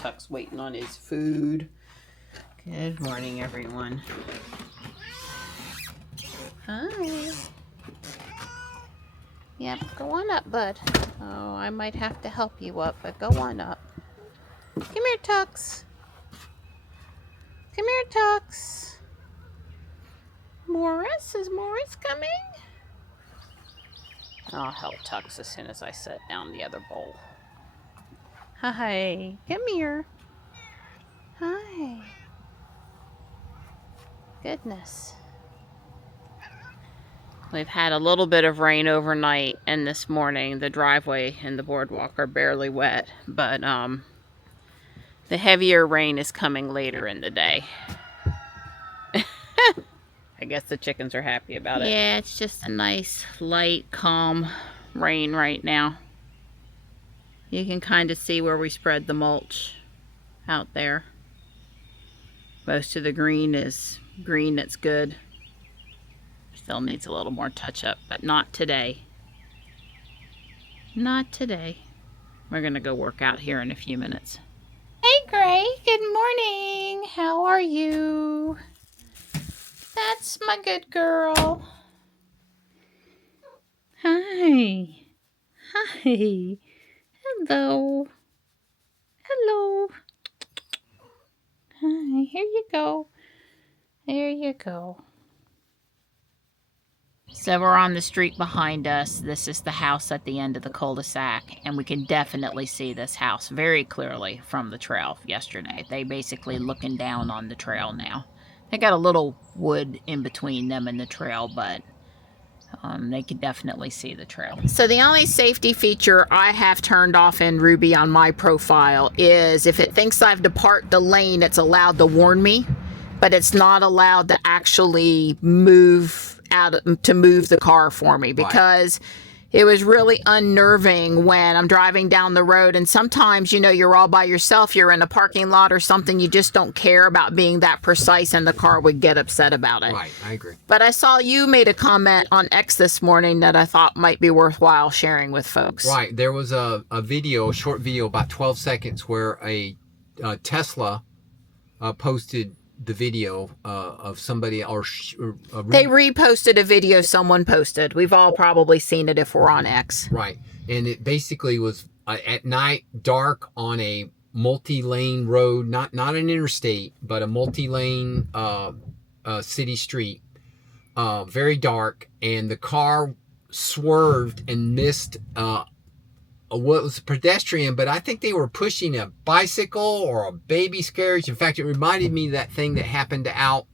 Tuck's waiting on his food. Good morning, everyone. Hi. Yep, go on up, bud. Oh, I might have to help you up, but go on up. Come here, Tux. Come here, Tux. Morris? Is Morris coming? I'll help Tux as soon as I set down the other bowl. Hi. Come here. Hi. Goodness. We've had a little bit of rain overnight, and this morning the driveway and the boardwalk are barely wet, but the heavier rain is coming later in the day. I guess the chickens are happy about it. Yeah, it's just a nice, light, calm rain right now. You can kind of see where we spread the mulch out there. Most of the green is green that's good. Still needs a little more touch up, but not today. Not today. We're gonna go work out here in a few minutes. Hey Gray, good morning. How are you? That's my good girl. Hi. Hi. Hello. Hello. Hi, here you go. There you go. So we're on the street behind us. This is the house at the end of the cul-de-sac, and we can definitely see this house very clearly from the trail yesterday. They basically looking down on the trail now. They got a little wood in between them and the trail, but they can definitely see the trail. So the only safety feature I have turned off in Ruby on my profile is if it thinks I've departed the lane, it's allowed to warn me, but it's not allowed to actually move the car for me, because it was really unnerving when I'm driving down the road, and sometimes, you know, you're all by yourself, you're in a parking lot or something, you just don't care about being that precise, and the car would get upset about it. Right, I agree. But I saw you made a comment on X this morning that I thought might be worthwhile sharing with folks. Right, there was a short video, about 12 seconds, where a Tesla posted the video of somebody, they reposted a video someone posted. We've all probably seen it if we're on X. Right, and it basically was at night, dark, on a multi-lane road, not an interstate, but a multi-lane city street, very dark, and the car swerved and missed what was a pedestrian, but I think they were pushing a bicycle or a baby carriage. In fact, it reminded me of that thing that happened out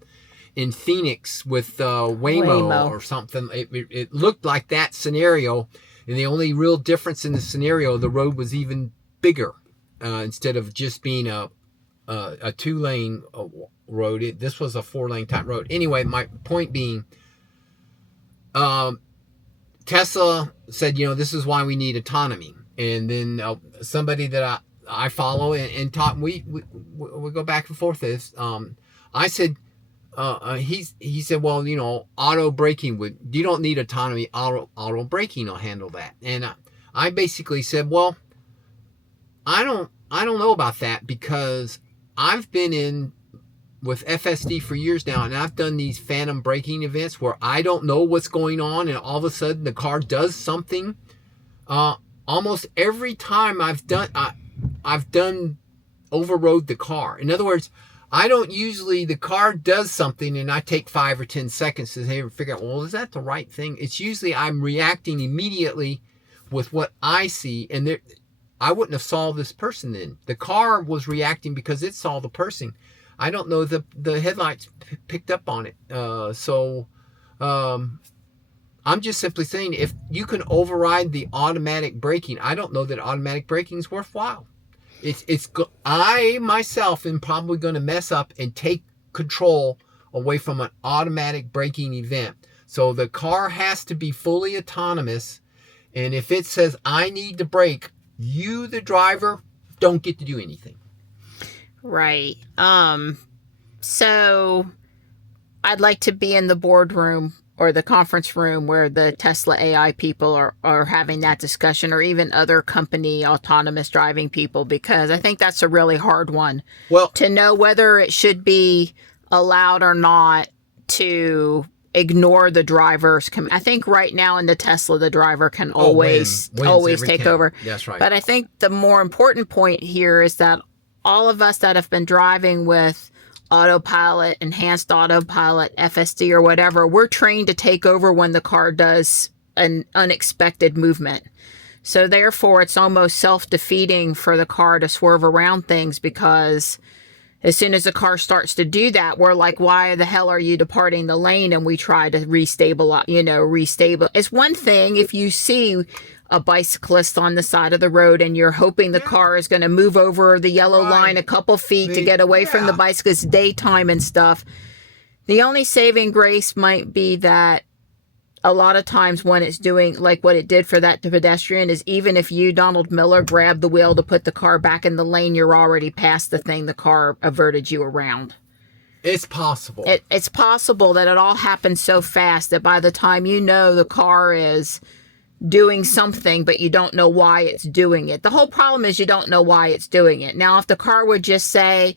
in Phoenix with Waymo or something. It looked like that scenario, and the only real difference in the scenario, the road was even bigger. Instead of just being a 2-lane road, this was a 4-lane type road. Anyway, my point being, Tesla said, you know, this is why we need autonomy. And then somebody that I follow and talk, we go back and forth this. I said, he said, well, you know, auto braking you don't need autonomy. Auto braking will handle that. And I basically said, well, I don't know about that, because I've been in with FSD for years now, and I've done these phantom braking events where I don't know what's going on, and all of a sudden the car does something. Almost every time I've done overrode the car. In other words, I don't usually, the car does something and I take 5 or 10 seconds to figure out, well, is that the right thing? It's usually I'm reacting immediately with what I see, and I wouldn't have saw this person then. The car was reacting because it saw the person. I don't know, the headlights picked up on it. I'm just simply saying, if you can override the automatic braking, I don't know that automatic braking is worthwhile. I myself am probably going to mess up and take control away from an automatic braking event. So the car has to be fully autonomous, and if it says I need to brake, you, the driver, don't get to do anything. Right. So I'd like to be in the boardroom or the conference room where the Tesla AI people are having that discussion, or even other company autonomous driving people, because I think that's a really hard one. Well, to know whether it should be allowed or not to ignore the driver's I think right now in the Tesla, the driver can always take over. That's right. But I think the more important point here is that all of us that have been driving with autopilot, enhanced autopilot, FSD, or whatever, we're trained to take over when the car does an unexpected movement. So therefore, it's almost self-defeating for the car to swerve around things, because as soon as the car starts to do that, we're like, why the hell are you departing the lane? And we try to restabilize. It's one thing if you see a bicyclist on the side of the road and you're hoping the car is going to move over the yellow line a couple feet to get away from the bicyclist, daytime and stuff. The only saving grace might be that a lot of times when it's doing like what it did for that pedestrian is, even if you, Donald Miller, grab the wheel to put the car back in the lane, you're already past the thing the car averted you around. It's possible. It's possible that it all happens so fast that by the time you know, the car is doing something, but you don't know why it's doing it. The whole problem is you don't know why it's doing it. Now, if the car would just say,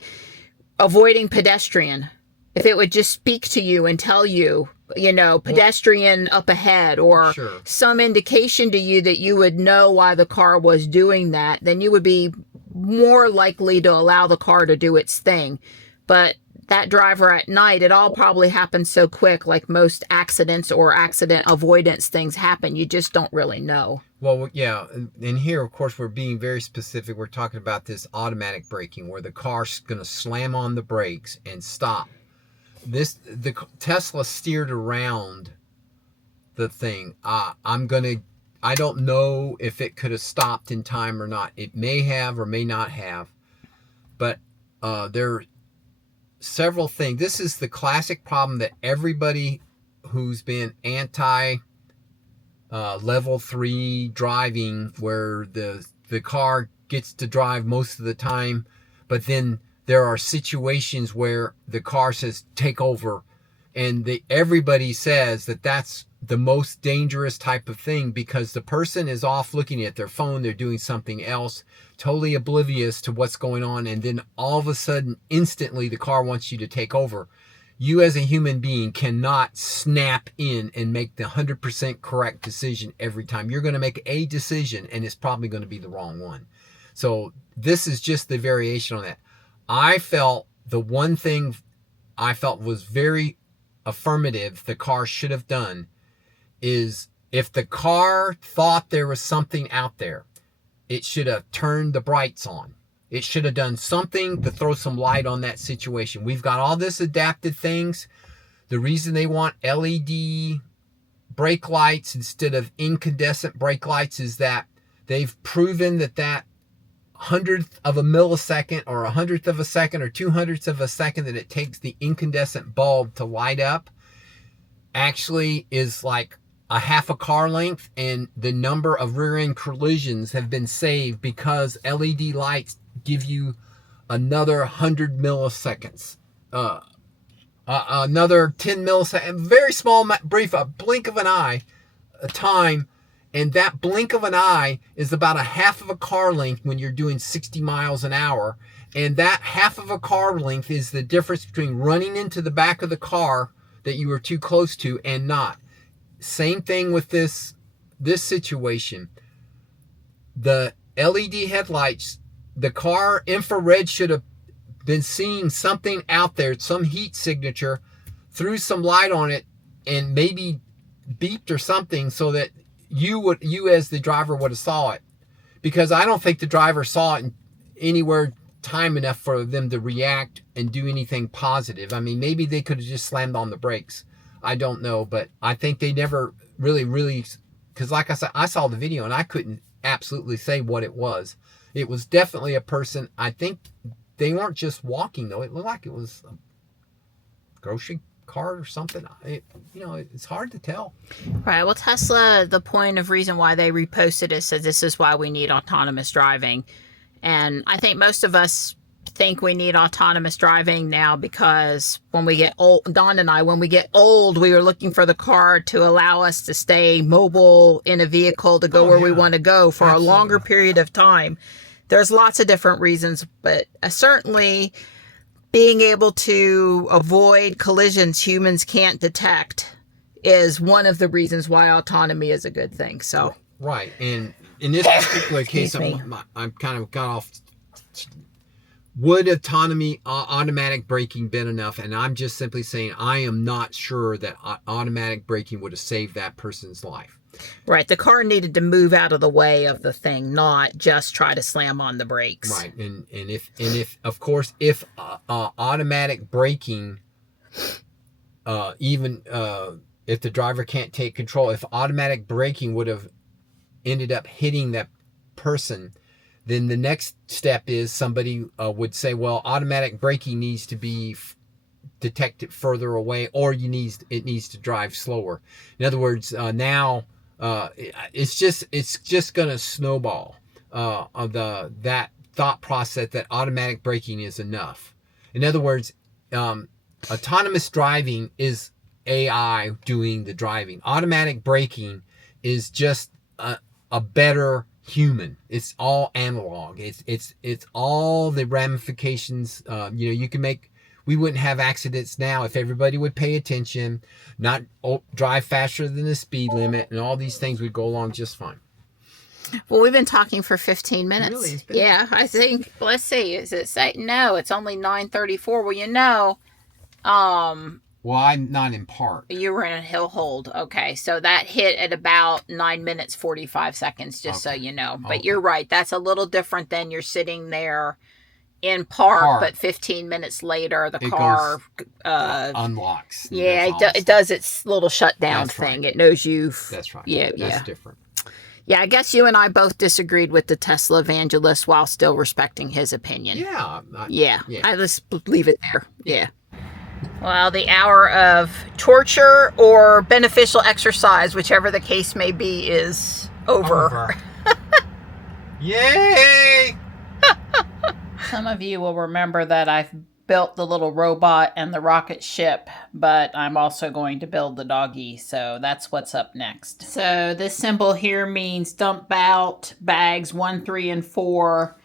avoiding pedestrian, if it would just speak to you and tell you, pedestrian up ahead, or some indication to you that you would know why the car was doing that, then you would be more likely to allow the car to do its thing. But that driver at night, it all probably happens so quick, like most accidents or accident avoidance things happen. You just don't really know. Well, yeah. And here, of course, we're being very specific. We're talking about this automatic braking where the car's going to slam on the brakes and stop. The Tesla steered around the thing. I don't know if it could have stopped in time or not. It may have or may not have. But there are several things. This is the classic problem that everybody who's been anti level 3 driving, where the car gets to drive most of the time, but then there are situations where the car says take over, and everybody says that that's the most dangerous type of thing, because the person is off looking at their phone, they're doing something else, totally oblivious to what's going on, and then all of a sudden, instantly, the car wants you to take over. You as a human being cannot snap in and make the 100% correct decision every time. You're going to make a decision, and it's probably going to be the wrong one. So this is just the variation on that. I felt the one thing I felt was very affirmative the car should have done is, if the car thought there was something out there, it should have turned the brights on. It should have done something to throw some light on that situation. We've got all this adapted things. The reason they want LED brake lights instead of incandescent brake lights is that they've proven that 100th of a millisecond or 100th of a second or 200ths of a second that it takes the incandescent bulb to light up actually is like a half a car length, and the number of rear end collisions have been saved because LED lights give you another 100 milliseconds, another 10 milliseconds, very small, brief, a blink of an eye, a time. And that blink of an eye is about a half of a car length when you're doing 60 miles an hour. And that half of a car length is the difference between running into the back of the car that you were too close to and not. Same thing with this situation. The LED headlights, the car infrared should have been seeing something out there, some heat signature, threw some light on it, and maybe beeped or something so that you as the driver would have saw it, because I don't think the driver saw it anywhere time enough for them to react and do anything positive. I mean, maybe they could have just slammed on the brakes. I don't know, but I think they never really, because like I said, I saw the video and I couldn't absolutely say what it was. It was definitely a person. I think they weren't just walking though. It looked like it was a grocery cart or something. It's hard to tell. Right. Well, Tesla, the reason why they reposted it says this is why we need autonomous driving. And I think most of us think we need autonomous driving now because when we get old, Dawn and I, when we get old, we were looking for the car to allow us to stay mobile in a vehicle to go where we want to go for a longer period of time. There's lots of different reasons, but certainly being able to avoid collisions humans can't detect is one of the reasons why autonomy is a good thing. So right, and in this particular case, I'm kind of got off. Would autonomy, automatic braking been enough? And I'm just simply saying I am not sure that automatic braking would have saved that person's life. Right, the car needed to move out of the way of the thing, not just try to slam on the brakes. Right, and if of course if automatic braking, even if the driver can't take control, if automatic braking would have ended up hitting that person, then the next step is somebody would say, well, automatic braking needs to be detected further away, or it needs to drive slower. In other words, now it's just going to snowball that thought process that automatic braking is enough. In other words, autonomous driving is AI doing the driving. Automatic braking is just a better human. It's all analog. It's all the ramifications. We wouldn't have accidents now if everybody would pay attention, not drive faster than the speed limit, and all these things would go along just fine. Well, we've been talking for 15 minutes. Really? Yeah, I think. Let's see. Is it say no? It's only 9:34. Well, Well, I'm not in park. You were in a hill hold. Okay, so that hit at about 9 minutes 45 seconds. Just so you know. But you're right. That's a little different than you're sitting there in park, but 15 minutes later the car unlocks. Yeah, it does its little shutdown thing. Right. It knows you've. That's right. Yeah, that's different. Yeah, I guess you and I both disagreed with the Tesla evangelist while still respecting his opinion. Yeah. I just leave it there. Yeah. Well, the hour of torture or beneficial exercise, whichever the case may be, is over. Yay! Some of you will remember that I've built the little robot and the rocket ship, but I'm also going to build the doggy, so that's what's up next. So this symbol here means dump out bags 1, 3, and 4.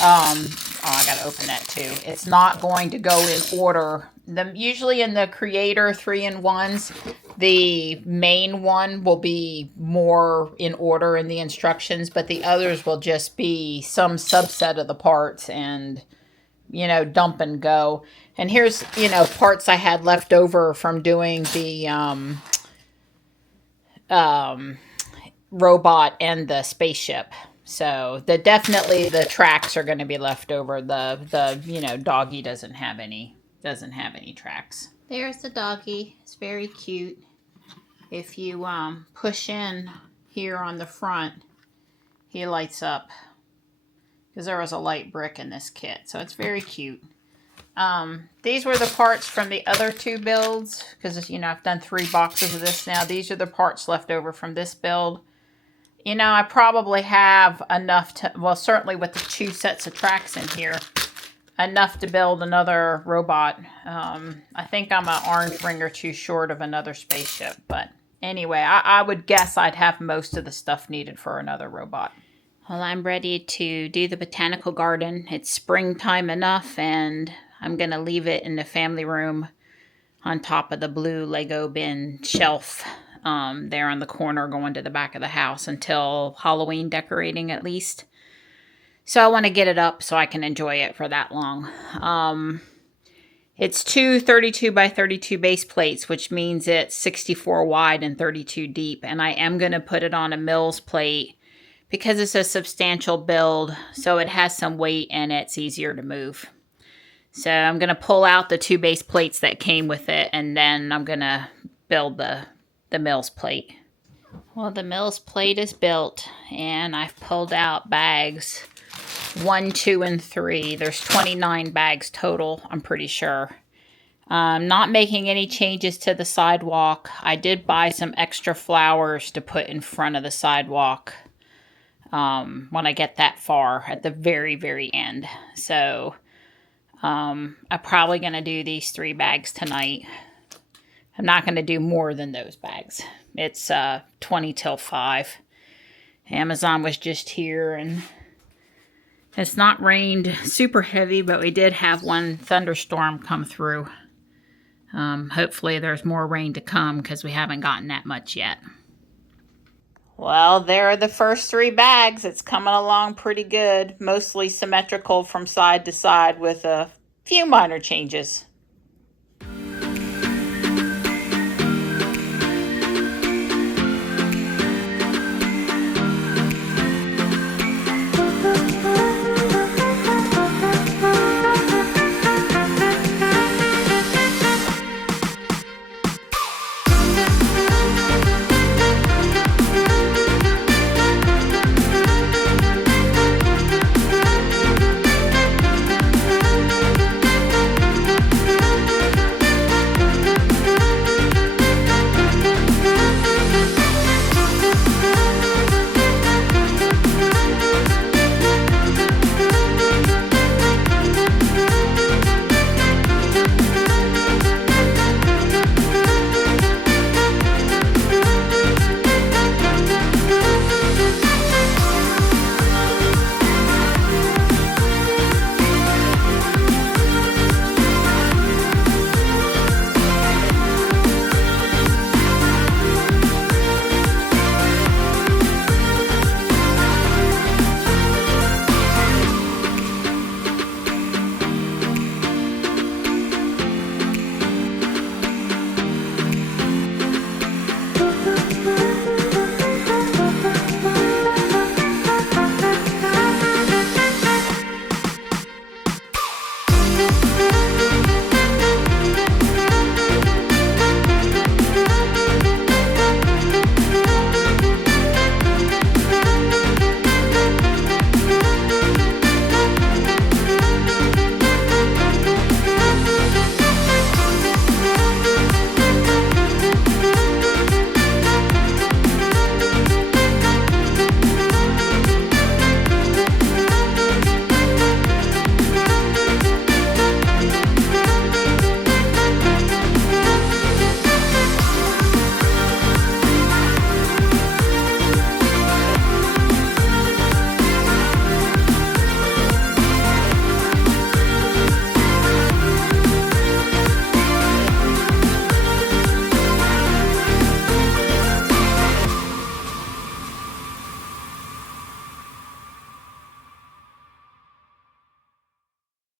I gotta open that too. It's not going to go in order. Usually in the creator 3-in-1s, the main one will be more in order in the instructions, but the others will just be some subset of the parts and, dump and go. And here's, parts I had left over from doing the robot and the spaceship. So definitely the tracks are going to be left over. The doggy doesn't have any tracks. There's the doggy. It's very cute. If you push in here on the front, he lights up because there was a light brick in this kit. So it's very cute. These were the parts from the other 2 builds because, I've done 3 boxes of this now. These are the parts left over from this build. I probably have enough certainly with the 2 sets of tracks in here, enough to build another robot. I think I'm an orange ring or 2 short of another spaceship. But anyway, I would guess I'd have most of the stuff needed for another robot. Well, I'm ready to do the botanical garden. It's springtime enough, and I'm going to leave it in the family room on top of the blue Lego bin shelf. There on the corner going to the back of the house until Halloween decorating at least. So I want to get it up so I can enjoy it for that long. It's 2 32 by 32 base plates, which means it's 64 wide and 32 deep. And I am going to put it on a Mills plate because it's a substantial build. So it has some weight and it's easier to move. So I'm going to pull out the 2 base plates that came with it. And then I'm going to build the Mills plate. Well, the Mills plate is built and I've pulled out bags 1, 2, and 3. There's 29 bags total, I'm pretty sure. Not making any changes to the sidewalk. I did buy some extra flowers to put in front of the sidewalk when I get that far at the very, very end. So I'm probably going to do these 3 bags tonight. I'm not going to do more than those bags. It's 20 till 5. Amazon was just here, and it's not rained super heavy, but we did have one thunderstorm come through. Hopefully there's more rain to come because we haven't gotten that much yet. Well, there are the first 3 bags. It's coming along pretty good. Mostly symmetrical from side to side with a few minor changes.